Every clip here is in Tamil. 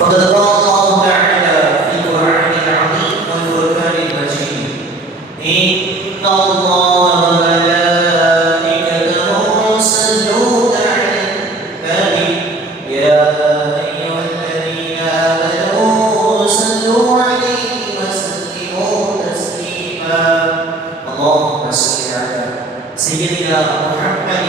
فقد قال الله تعالى في القرآن العظيم والفرقان المجيد إن الله وملائكته يصلون على النبي يا أيها الذين آمنوا صلوا عليه وسلموا تسليما اللهم صل على سيدنا محمد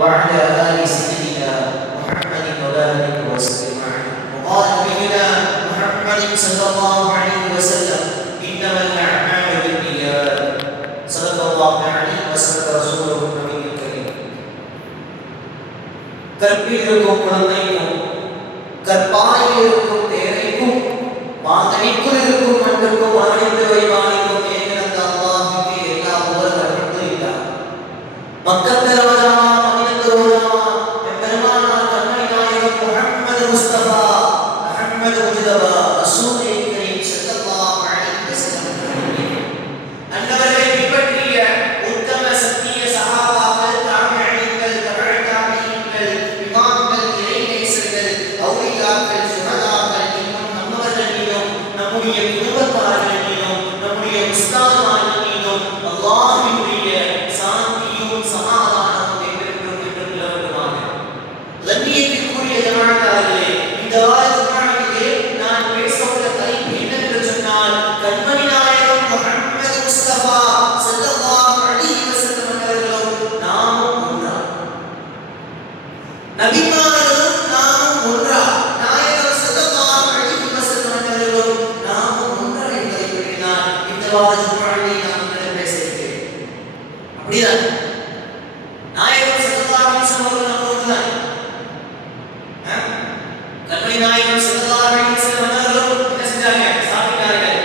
وعلى آل سيدنا محمد وبارك وسلم عليه وقال نبينا محمد صلى الله عليه وسلم إنما الأعمال بالنيات صدق الله عليه وصدق رسوله النبي الكريم கற்பிற்கும் குழந்தைக்கும் கற்பாயில் இருக்கும் தேரைக்கும் வாங்கனிக்குள் இருக்கும் மண்ணுக்கும் ஆணைந்து வைவானிக்கும் ஏகிருந்த அல்லாஹுக்கு எல்லா புகழும் அல்ஹம்துலில்லாஹ் மக்கள் ரோஜாவா மதீனத்து ரோஜாவா பெருமானார் கண்மணி நாயகம் முஹம்மது முஸ்தபா அஹ்மது முஜ்தபா ரசூலே கரீம் ஸல்லல்லாஹு அலைஹி வஸல்லம் அன்னவர்களை பின்பற்றிய உத்தம சத்திய சஹாபாக்கள் தாபிஈன்கள் தபஅ தாபிஈன்கள் இமாம்கள் இறைநேசர்கள் அவுலியாக்கள் சுஹதாக்கள் இன்னும் நம்மவர்கள் மீதும் நம்முடைய குடும்பத்தார்கள் மீதும் நம்முடைய உஸ்தாதுமார்கள் மீதும் அல்லாஹ்வினுடைய சாந்தியும் சமாதானமும் என்றென்றும் என்றும் நிலவட்டுமாக. லண்ணியத்திற்குரிய ஜமாஅத்தார்களே, இந்த வார ஜும்ஆவிலே நான் பேச உள்ள தலைப்பு என்னவென்று சொன்னால் கண்மணி நாயகம் முஹம்மது முஸ்தபா ஸல்லல்லாஹு அலைஹி வஸல்லம் அவர்களும் நாமும் ஒன்றா, நபிமார்களும் நாமும் ஒன்றா, நாயகம் ஸல்லல்லாஹு அலைஹி வஸல்லம் அவர்களும் நாமும் ஒன்றா என்பதை பற்றி நான் இந்த வார ஜும்ஆவிலே நான் உங்களிடம் பேச இருக்கிறேன். அப்படிதான் நாயகம் ஸல்லல்லாஹு அலைஹி வஸல்லம் அவர்கள் நம்மோடு தான். கண்மணி நாயகம் ஸல்லல்லாஹு அலைஹி வஸல்லம் அவர்களும் என்ன செஞ்சாங்க? சாப்பிட்டார்கள்.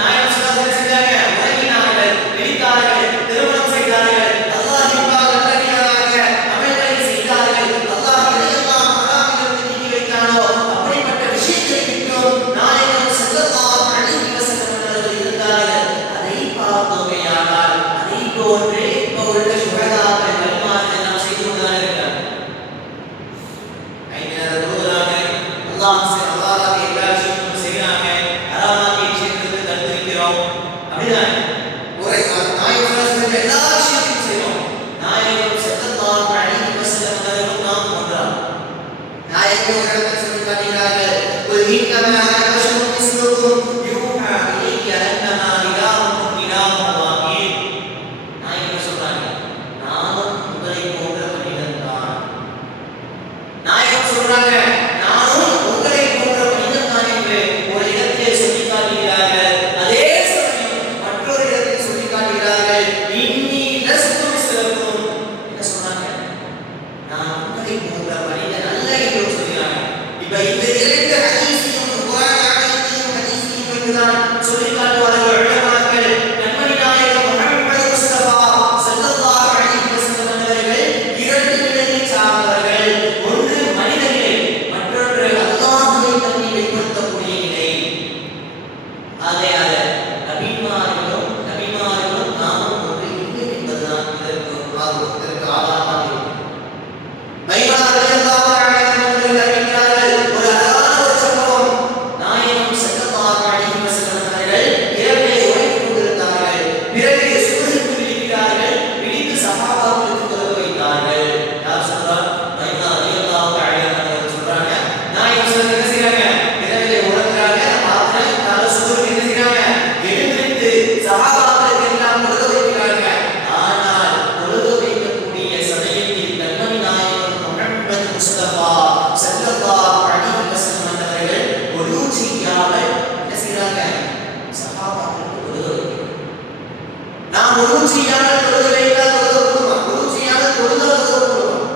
நாயகம் ஸல்லல்லாஹு அலைஹி வஸல்லம் செஞ்சாங்க? உறங்கினார்கள், விழித்தார்கள், திருமணம் செய்தார்கள், அல்லாஹ்விற்காக நல்லடியாராக அமல்களை செய்தார்கள். அல்லாஹ் எதையெல்லாம் ஹராமிலிருந்து நீக்கி வைத்தானோ அப்படிப்பட்ட விஷயங்களை விட்டும் நாயகம் ஸல்லல்லாஹு அலைஹி வஸல்லம் அவர்கள் இருந்தார்கள். அதை பார்த்தோமேயானால் அதை போன்றே இப்போ உள்ள சுஹதாக்கள் கலிமாக்கள் நாம் செய்து கொண்டுதான் இருக்கிறார்கள். ஐந்து நேரம் தொழுகிறாங்க, அல்லாஹ்வுக்கு எல்லா விஷயங்களும் செய்கிறாங்க, ஹராமாகிய விஷயத்திலிருந்து தடுத்து வைக்கிறோம். அப்படிதான் நாயகம் ஸல்லல்லாஹு எல்லா விஷயத்தையும் செய்வோம். நாயகம் ஸல்லல்லாஹு அலைஹி வஸல்லம் அவர்களும் நாம் ஒன்றா. நாயகம் அவர்கள் சொல்லி காட்டுகிறார்கள், குல் இன்னமா அன பஷருன் மிஸ்லுக்கும் யூஹா இலைய அன்னமா இலாஹுக்கும் இலாஹுன் வாஹித். நாயகம் சொல்றாங்க, நானும் உங்களை போன்ற மனிதன் தான். நாயகம் சொல்றாங்க, நானும் உங்களை போன்ற மனிதன் தான் என்று ஒரு இடத்திலே சொல்லி காட்டுகிறார்கள். அதே சமயம் மற்றொரு இடத்தில் சொல்லி காட்டுகிறார்கள், இன்னி லஸ்து மிஸ்லுக்கும். என்ன சொல்றாங்க? நான் உங்களை போன்ற மனிதன் அல்ல என்று சொல்கிறாங்க. இப்ப இந்த இரண்டு ஹதீஸையும் குர்ஆன் ஆயத்தையும் ஹதீஸையும் வைத்துதான் சொல்லி காட்டுவார்கள் உலமாக்கள். கண்மணி நாயகம் முஹம்மது முஸ்தபா ஸல்லல்லாஹு அலைஹி வஸல்லம் அவர்கள் இரண்டு நிலையை சார்ந்தவர்கள். ஒன்று மனித நிலை, மற்றொன்று அல்லாஹ்வை தன்னை வெளிப்படுத்தக்கூடிய நிலை. ஆகையால் நபிமார்களும் நாமும் ஒன்று இல்லை என்பதுதான் இதற்கு ஆதாரமாக இருக்கிறது. மைமூனா ரலியல்லாஹு அன்ஹா அவர்கள் அறிவிக்கிறார்கள், ஒரு அழகான ஒரு சம்பவம். நாயகம் ஸல்லல்லாஹு அலைஹி வஸல்லம் அவர்கள் இரவிலே உறங்கிக் கொண்டிருந்தார்கள். பிறகு சுபஹுக்கு விழிக்கிறார்கள். விழித்து சஹாபாக்களுக்கு தொழுக வைத்தார்கள். யார் சொல்றார்? மைமூனா ரலியல்லாஹு அன்ஹா அவர்கள் சொல்றாங்க, நாயகம் ஸல்லல்லாஹு என்ன செய்றாங்க? இரவிலே உறங்குறாங்க. மாத்திரை காலை சுபஹுக்கு என்ன செய்றாங்க? எழுந்திருந்து சஹாபாக்களுக்கு எல்லாம் தொழுக வைக்கிறாங்க. ஆனால் தொழுக வைக்கக்கூடிய சமயத்தில் கண்மணி நாயகம் முஹம்மது முஸ்தபா ஸல்லல்லாஹு அலைஹி வஸல்லம் அவர்கள் ஒழுங்கு செய்யாமல் என்ன செய்றாங்க? சஹாபாக்களுக்கு தொழுக வைக்கிறாங்க. நாம் ஒழுங்கு செய்யாமல் தொழுக வைத்தால் தொழுக விடுவோம், ஒழுங்கு செய்யாமல் தொழுதால் தொழுக விடுவோம்.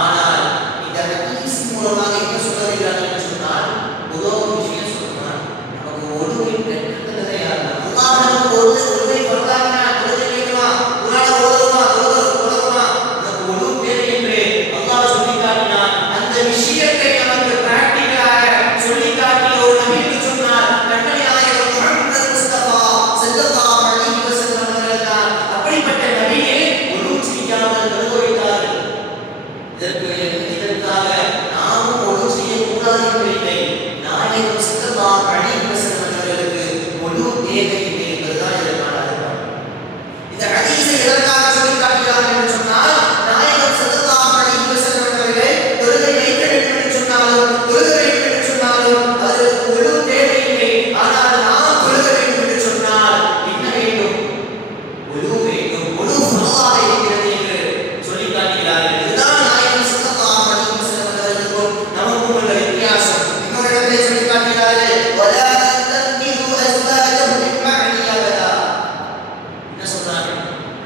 ஆனால் இந்த ஹதீஸ் மூலமாக என்ன சொல்ல வருகிறார்கள் என்று சொன்னால், பொதுவாக ஒரு விஷயம் சொன்னால் நமக்கு ஒழுங்கை கற்றுத்தந்ததே யார்? அல்லாஹ் நமக்கு ஒழுங்கை கொடுத்தாங்க. தொழுகை வைக்கலாம், குர்ஆனை ஓதுவோமா, தொழுவோமா, நமக்கு ஒழுங்கு தேவை என்று அல்லாஹ் சொல்லி காட்டினான். அந்த விஷயத்தை நமக்கு பிராக்டிகலாக சொல்லி காட்டிய ஒரு நபிக்கு சொன்னால் கண்மணி நாயகம் முஹம்மது முஸ்தபா ஸல்லல்லாஹு அலைஹி வஸல்லம் அவர்கள் தான். அப்படிப்பட்ட நபியை ஒழுங்கு செய்யாமல் தொழுக வைத்தார்கள். இதற்காக நாமும் ஒழுங்கு செய்யக்கூடாது என்று இல்லை. நாயகம் ஸல்லல்லாஹு அலைஹி வஸல்லம் அவர்களுக்கு முழு தேவையில்லை என்பதுதான் இதற்கான அர்த்தம். இந்த ஹதீஸை எதற்காக சொல்லி காட்டுகிறார் என்று சொன்னால், நாயகம் ஸல்லல்லாஹு அலைஹி வஸல்லம் அவர்கள் தொழுகை வைக்க வேண்டும் என்று சொன்னாலும் தொழுக வேண்டும் என்று சொன்னாலும் அதற்கு முழு தேவையில்லை. ஆனால் நாம் தொழுக வேண்டும் என்று சொன்னால் என்ன வேண்டும்? முழு வேண்டும், முழு ஃபர்லாக இருக்கிறது என்று சொல்லி காட்டுகிறார்கள். இதுதான் நாயகம் ஸல்லல்லாஹு அலைஹி வஸல்லம் அவர்களுக்கும் நமக்கும் உள்ள வித்தியாசம். இன்னொரு இடத்திலே சொல்லி காட்டுகிறார்கள், வலா தன்கிஹு அஸ்வாஜஹு மின் பஅதி அபதா. என்ன சொல்றாங்க?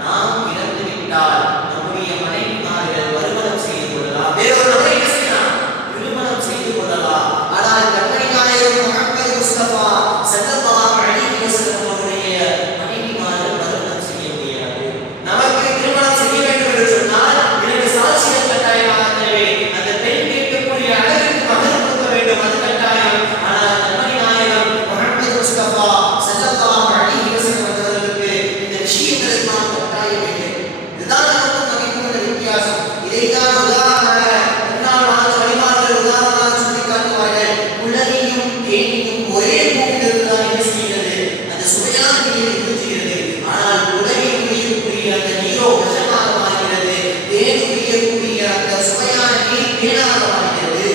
நாம் இறந்து விட்டால் நம்முடைய மனைவிமார்கள் மறுமணம் செய்து கொள்ளலாம், வேறொரு நபரை என்ன செய்யலாம்? திருமணம் செய்து கொள்ளலாம். ஆனால் கண்மணி நாயகம் முஹம்மது முஸ்தபா ஸல்லல்லாஹு அலைஹி வஸல்லம் அவருடைய மனைவிமார்கள் மறுமணம் செய்ய முடியாது. நமக்கு திருமணம் செய்ய வேண்டும் என்று சொன்னால் இரண்டு சாட்சிகள் கட்டாயமாக தேவை. அந்த பெண் கேட்கக்கூடிய அளவிற்கு மகர் கொடுக்க வேண்டும், அது கட்டாயம். ஆனால் கண்மணி நாயகம் முஹம்மது முஸ்தபா ஸல்லல்லாஹு அலைஹி வஸல்லம் அவர்களுக்கு இந்த விஷயங்கள் எல்லாம் கட்டாயம் இல்லை. இதுதான் நமக்கும் நமக்கும் உள்ள வித்தியாசம். இதைத்தான் உதாரணமாக முன்னாள் வாழ்ந்த வழிமார்கள் உதாரணமாக சொல்லி காட்டுவார்கள். உலகையும் தேனியும் ஒரே பூமியிலிருந்து தான் என்ன செய்கிறது? அந்த சுவையான நீரை உறிஞ்சுகிறது. ஆனால் உலகில் உரியக்கூடிய அந்த நீரோ விஷமாக மாறுகிறது, தேன் உரியக்கூடிய அந்த சுவையான நீர் தேனாக மாறுகிறது.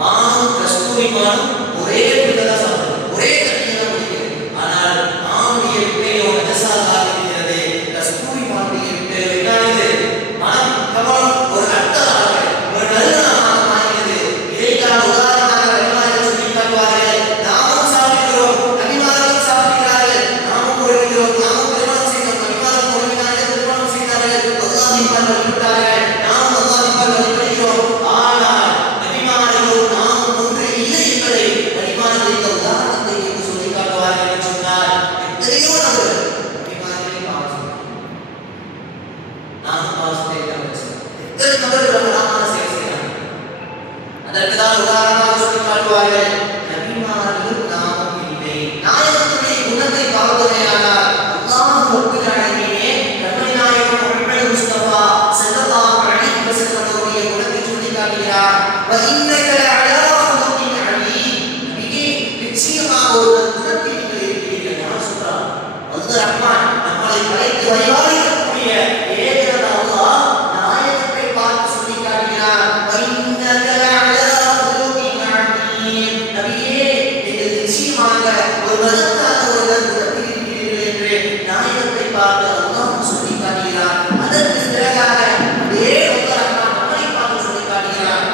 மானும் கஸ்தூரி மானும் ஒரே பிள்ளைதான் சாப்பிடுது, ஒரே தண்ணியை தான் குடிக்கிறது. ஆனால் மானுடைய விட்டையோ நஜசாக இருக்கிறது, கஸ்தூரி மானுடைய விட்டையோ என்னானது? மனம் கவனம் ஒரு அர்த்தமாக ஒரு நறுமணமாக மாறுகிறது. இதைத்தான் உதாரணமாக வழிமார்கள் சொல்லி காட்டுவார்கள். நாமும் சாப்பிடுகிறோம், நபிமார்களும் சாப்பிடுகிறார்கள், நாமும் பொறுக்கிறோம், நாமும் திருமணம் செய்தோம், நபிமார்கள் பொறுக்கிறார்கள், திருமணம் செய்தார்கள், அல்லாஹ்வின் வழிபட்டார்கள், நாம் அல்லாஹ்வின் வழிபடுகிறோம். ஆனால் நபிமார்களும் நாமும் ஒன்று இல்லை என்பதை வழிமார்கள் இந்த உதாரணத்தை என்று சொல்லி காட்டுவார்கள் என்று சொன்னால் எத்தனையோ நபர்கள் நபிமார்களை பாவம் நாமும் பாவத்தை எத்தனை நபர்கள் நாமான செயல் செய்கிறார்கள். அதற்கு தான் உதாரணமாக சொல்லி காட்டுவார்கள், நபிமார்களும் நாமும் இல்லை. நாயகத்துடைய குணத்தை பார்த்தோமேயானால் அல்லாஹ் ரப்பல் ஆலமீனே கண்மணி நாயகம் முஹம்மது முஸ்தபா ஸல்லல்லாஹு அலைஹி வஸல்லம் அவருடைய குணத்தை சொல்லி காட்டுகிறார். வ இன்னக லஅலா குலுகின் அலீம். நபியே, நிச்சயமாக ஒரு குணத்தில் நீங்கள் இருக்கிறீர்கள். யார் சொல்றார்? அல்லாஹ் ரஹ்மான் நம்மளை படைத்து வழிபாடிக்கக்கூடிய ஏகனான அல்லாஹ் நாயகத்தை பார்த்து சொல்லி காட்டுகிறார். வ இன்னக லஅலா குலுகின் அலீம். நபியே, நீங்கள் நிச்சயமாக ஒரு மகத்தான ஒரு குணத்தில் இருக்கிறீர்கள் என்று நாயகத்தை பார்த்து அல்லாஹ் சொல்லி காட்டுகிறார். அதற்கு பிறகாக அதே அல்லாஹ் ரஹ்மான் நம்மை பார்த்து சொல்லி காட்டுகிறார்.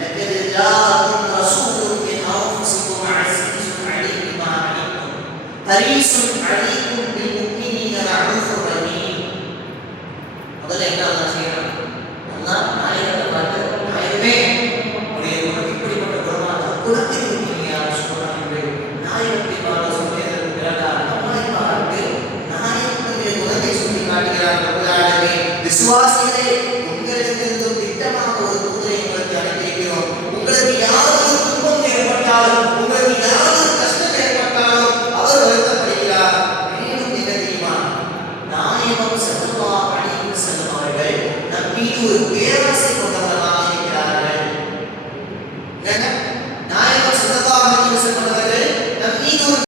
லக்கத் ஜாஅக்கும் ரசூலுன் மின் அன்ஃபுசிக்கும் அஸீஸுன் அலைஹி மா அனித்தும் ஹரீஸுன் அலைக்கும் பில் முஃமினீன ரഊஃபுர் ரஹீம். முதல்ல என்ன அல்லாஹ் செய்யறான்? அல்லாஹ் நாயகத்தை பார்த்து, நாயகமே, உடைய குணம் இப்படிப்பட்ட குணமா? குணத்தில் இருக்கீங்க யார் சொல்றாங்க என்று நாயகத்தை பார்த்து சொல்லியதற்கு பிறகாக நம்மை பார்த்து நாயகத்துடைய குணத்தை சொல்லி காட்டுகிறார். ரப்பல் ஆலமீன் விசுவாசிகளே,